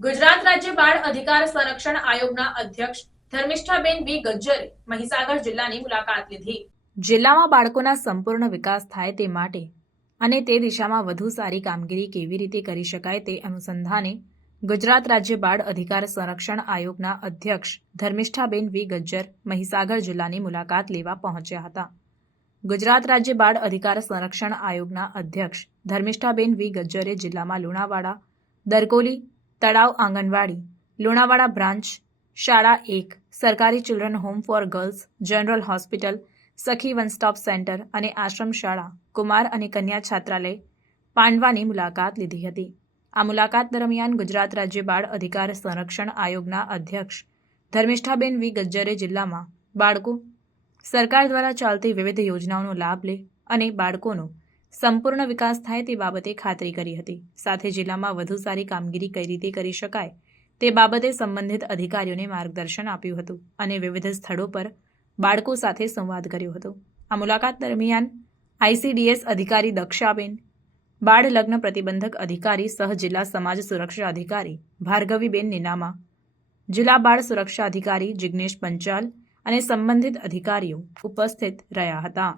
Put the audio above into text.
ગુજરાત રાજ્ય બાળ અધિકાર સંરક્ષણ આયોગના અધ્યક્ષ ધર્મિષ્ઠાબેન વી ગજ્જરે મહીસાગર જિલ્લાની મુલાકાત લીધી। જિલ્લામાં બાળકોના સંપૂર્ણ વિકાસ થાય તે માટે અને તે દિશામાં વધુ સારી કામગીરી કેવી રીતે કરી શકાય તે અનુસંધાને ગુજરાત રાજ્ય બાળ અધિકાર સંરક્ષણ આયોગના અધ્યક્ષ ધર્મિષ્ઠાબેન વી ગજ્જર મહીસાગર જિલ્લાની મુલાકાત લેવા પહોંચ્યા હતા। ગુજરાત રાજ્ય બાળ અધિકાર સંરક્ષણ આયોગના અધ્યક્ષ ધર્મિષ્ઠાબેન વી ગજ્જરે જિલ્લામાં લુણાવાડા, દરકોલી, તળાવ આંગણવાડી, લુણાવાડા બ્રાન્ચ, શાળા 1, સરકારી children home for girls, general hospital, સખી વન સ્ટોપ સેન્ટર અને આશ્રમ શાળા, કુમાર અને કન્યા છાત્રાલય પાંડવાની મુલાકાત લીધી હતી। આ મુલાકાત દરમિયાન ગુજરાત રાજ્ય બાળ અધિકાર સંરક્ષણ આયોગના અધ્યક્ષ ધર્મિષ્ઠાબેન વી ગજ્જરે જિલ્લામાં બાળકો સરકાર દ્વારા ચાલતી વિવિધ યોજનાઓનો લાભ લે અને બાળકોનો સંપૂર્ણ વિકાસ થાય તે બાબતે ખાતરી કરી હતી। સાથે જિલ્લામાં વધુ સારી કામગીરી કઈ રીતે કરી શકાય તે બાબતે સંબંધિત અધિકારીઓને માર્ગદર્શન આપ્યું હતું અને વિવિધ સ્થળો પર બાળકો સાથે સંવાદ કર્યો હતો। આ મુલાકાત દરમિયાન આઈસીડીએસ અધિકારી દક્ષાબેન, બાળ લગ્ન પ્રતિબંધક અધિકારી સહ જિલ્લા સમાજ સુરક્ષા અધિકારી ભાર્ગવીબેન નીનામા, જિલ્લા બાળ સુરક્ષા અધિકારી જિગ્નેશ પંચાલ અને સંબંધિત અધિકારીઓ ઉપસ્થિત રહ્યા હતા।